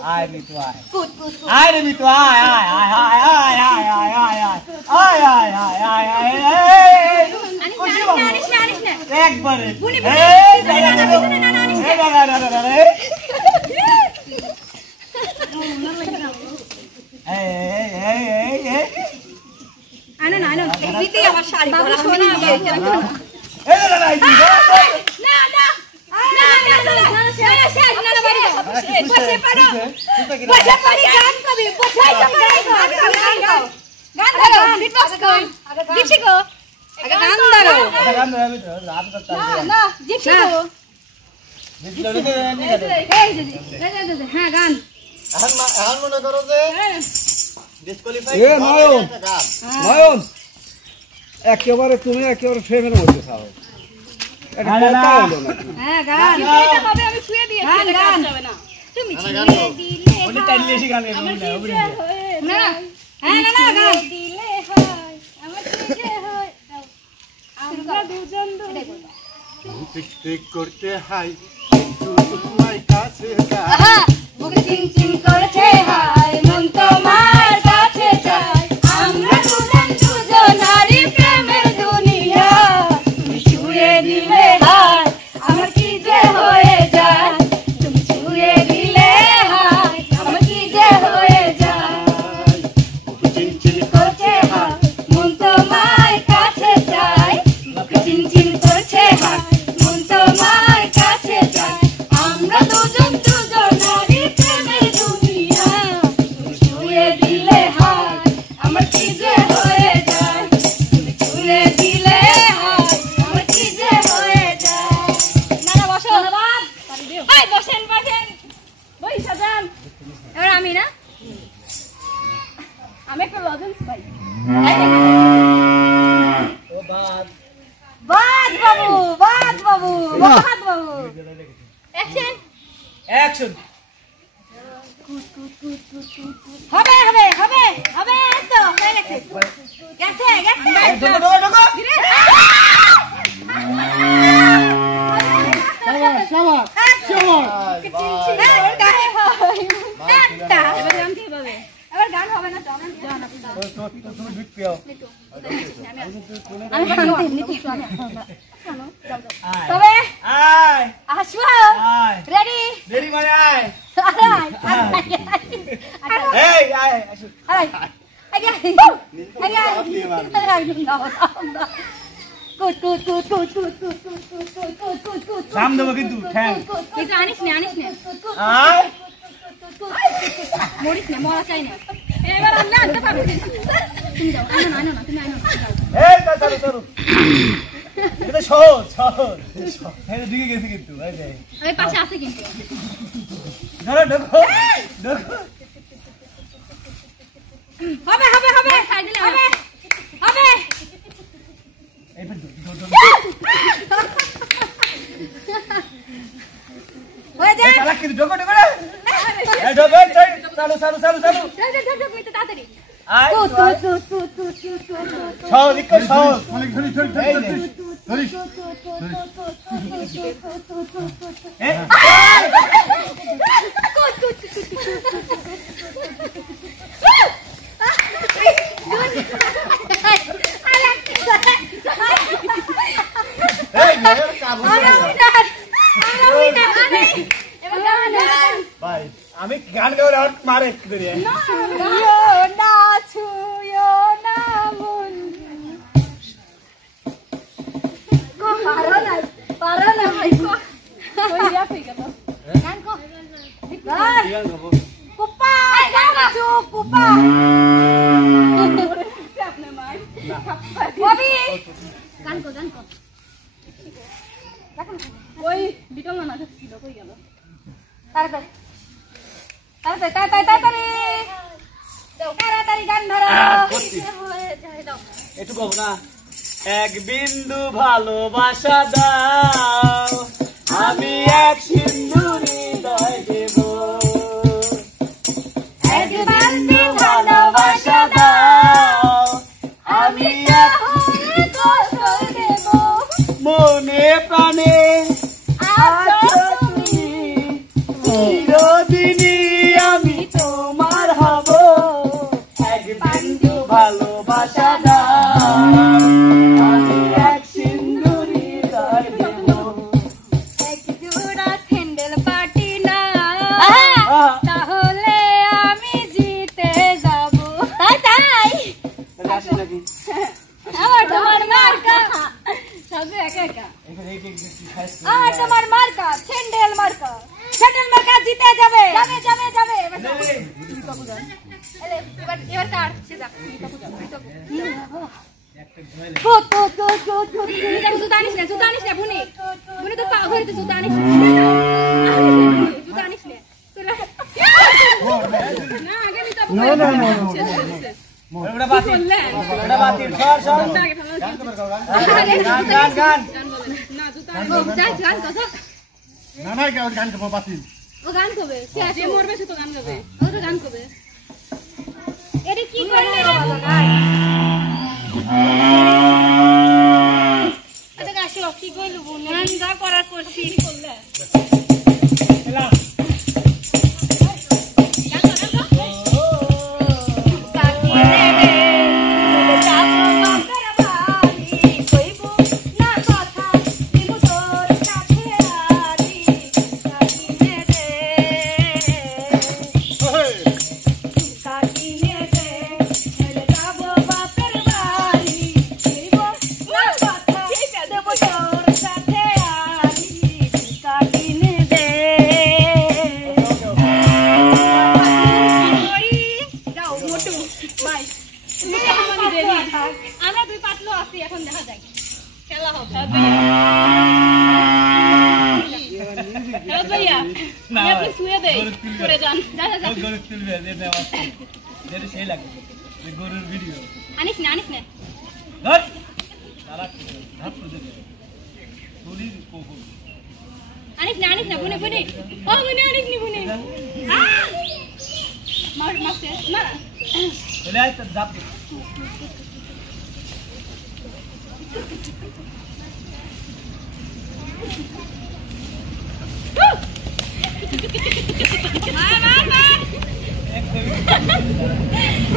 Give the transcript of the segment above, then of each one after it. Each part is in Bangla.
Ai mi tu ai. Ai mi tu ai. Anis না একবারে আনো এমনিতেই আমার শাড়ি পরা সোনা একেবারে তুমি একেবারে ফ্রেমের মধ্যে খাও করতে হাই তোমার কাছে করছে হাই মন তোমার কাছে চাই আমরা দুজনারই প্রেমের দুনিয়া তুমি ছুঁয়ে দিলে হাই আমার কি যে হয়ে যায় তুমি ছুঁয়ে দিলে হাই আমার কি যে হয়ে যায় চিনচিন করছে হাই মন তোমার কাছে চাই চিনচিন করছে হাই মন তোমার কাছে চাই আমরা দুজনারই প্রেমের দুনিয়া তুমি ছুঁয়ে দিলে হাই আমার কি যে হয়ে যায় তুমি ছুঁয়ে দিলে হাই আমার কি যে হয়ে যায় না বসো ধন্যবাদ এই বসেন বইসা যান এবার আমি না আমি একটা লজেন্স পাই ও বাদ বাবু অ্যাকশন হবে তো হয়ে গেছে ঢোকো এবার গান হবে না তুমি দুধ পিও তবে আসো রেডি মানে আয় এই আয় আসো সাম দেবো কিন্তু ঠ্যাং কিন্তু আনিস না মরিস না মরা চাই না এবার আমি আনতে পারবো তুমি যাও আনো না তুমি আনো এই চলো এটা সহজ এই দিকে গেছে কিন্তু এই পাশে আছে কিন্তু ধরো ঢোকো হবে খাই দিলে হবে এই হয়ে যায় তালা কি ঢোকো এই ঢোকো চালু মিতে তাড়াতাড়ি আয় সহজ অনেক ধরি ভাই আমি গান গাওয়ার আর মারে করি না ছুঁয়ো না মন পারো না ভাই ওই ইয়া কই গেল গান কো গান গাবো কুপা চুপ কুপা আপনি মাই ববি গান কো ওই বিটল না ছিল কই গেল তাড়াতাড়ি গান ধরো একটু কব না এক বিন্দু ভালোবাসা দাও আমি এক সিন্ধু হৃদয় দেব এক বিন্দু ভালোবাসা দাও আমি মনে প্রাণে আছো তুমি ভালোবাসা দাও আমি এক সিন্দুরি গার দেব এক জোড়া স্যান্ডেল পাটি না তাহলে আমি জিতে যাব তাই আসি নাকি আমার তোমার মার্কা সবে একা একা আমার তোমার মার্কা স্যান্ডেল মার্কা জিতে যাবে যাবে যাবে যাবে এবার কার সে যা জুতা আনিস না বুনি বুনি তো পা ঘরে তো জুতা আনিস জুতা আনিস না আগে নি তো ওটা বাতিল সর গান না জুতা গান কথা না না গান করবো বাতিল ও গান কবে সে মরবে সে তো গান গাবে ও তো গান কবে এরে কি করলে এটা গাছি কি কইলো বোন গান যা করার করছি কি করলে এলা আমরা দুই পাতলো আছি এখন দেখা যায় খেলা হবে হ্যাঁ ভাইয়া না আপনি শুয়ে দেই করে যান যা যা গরু তুলবে যে দেওয়া যেটা সেই লাগে এই গরুর ভিডিও আনিস না ধর সারা হাত তুলে দে তুলি কোকো আনিস না বুনে ও বুনে আনিস নি বুনে মার মারতে না বলে আই তো জাপ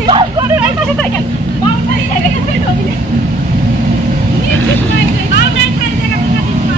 মার করে এই পাশে থাকেন বাউন্ডারি জায়গা গেছে ঢোকিলে নিয়ে ঠিক নাই বাউন্ডারি সাইড জায়গা থেকে দিস মার খায়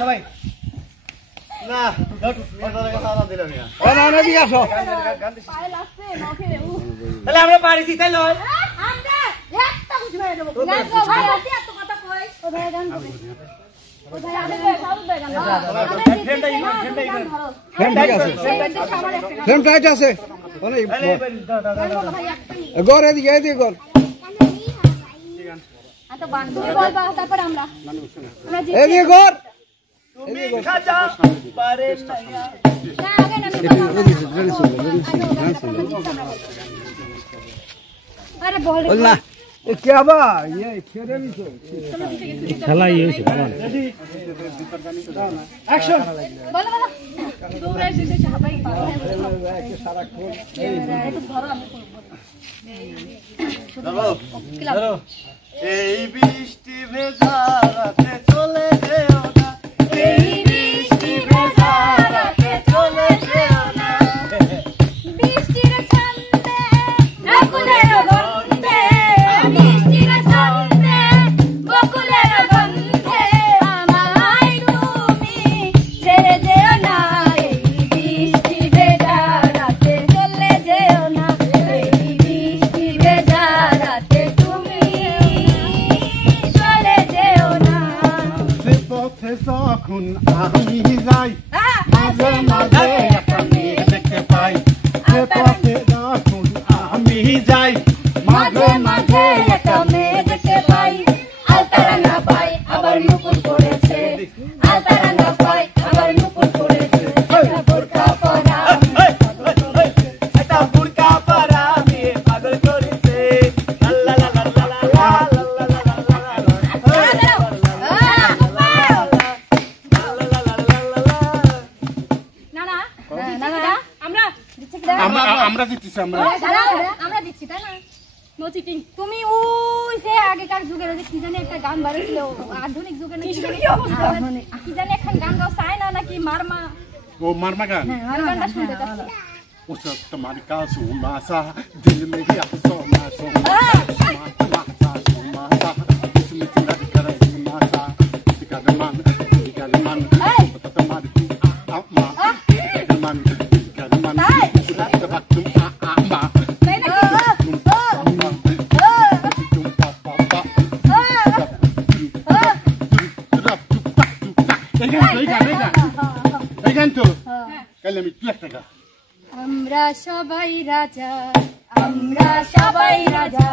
সবাই না তাহলে আমরা পারিছি তাই লয় খেলাই হয়েছে অ্যাকশন বলো বলো তোমরা এসে সবাই একটু ধরো আমি ধরো এই বৃষ্টি ভেজা রাতে চলে যেও না এই বৃষ্টি ভেজা রাতে চলে যেও না বৃষ্টির ছন্দে বকুলের গন্ধে বৃষ্টির ছন্দে বকুলের গন্ধে আমায় তুমি ছেড়ে যেও না এই বৃষ্টি ভেজা রাতে চলে যেও না এই বৃষ্টি ভেজা রাতে তুমি চলে যেও না সে পথে যখন আমি যাই মাঝে মাঝে একটা মেয়ে দেখতে পাই সে পথে যখন আমি যাই মাঝে মাঝে একটা মেয়ে দেখতে পাই আলতারা না পাই আবার নুপুর পড়েছে আলতারা না পাই আবার নুপুর পড়েছে বোরকা পরা এটা বুড়কা পারা মেয়ে পাগল করেছে লা লা লা লা লা লা লা লা না না না আমরা দিচ্ছি কি আমরা জিতছি আমরা আমরা দিচ্ছি তাই না নো চিটিং তুমি ওই যে আগেকার যুগের ওই যে কি জানি একটা গান বাজছিল আধুনিক যুগের নাকি কি জানি এখন গান গাও চায় না নাকি মারমা ও মারমা গান ওই গানটা শুনতে চাচ্ছি ও সব তোমার কাছে মাসা দিল মে হি আফসো মাসো মাসা মাসা इसमें चिंता करे मासा टिकादमान তোমার কি আমা টিকাদমান সুরা তবাতুম আমা তাই নাকি এই গান তো কালে আমি কি একটা গান আমরা সবাই রাজা আমরা সবাই রাজা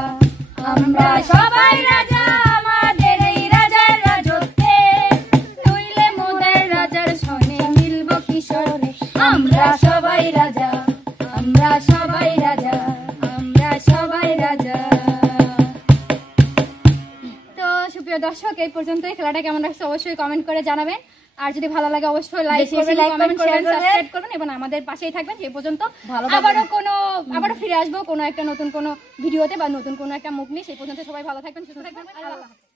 আমরা সবাই রাজা আমাদের এই রাজার রাজত্বে নইলে মোদের রাজার সনে মিলব কিশোরে আমরা সবাই রাজা আমরা সবাই রাজা আমরা সবাই রাজা তো সুপ্রিয় দর্শক এই পর্যন্ত এই খেলাটা কেমন লাগছে অবশ্যই কমেন্ট করে জানাবেন আর যদি ভালো লাগে অবশ্যই লাইক করবেন কমেন্ট করবেন সাবস্ক্রাইব করবেন এবং আমাদের পাশেই থাকবেন এই পর্যন্ত আবারও ফিরে আসবো কোনো একটা নতুন কোনো ভিডিওতে বা নতুন কোনো একটা মুখ নিয়ে সেই পর্যন্ত সবাই ভালো থাকবেন সুস্থ থাকবেন আল্লাহ হাফেজ।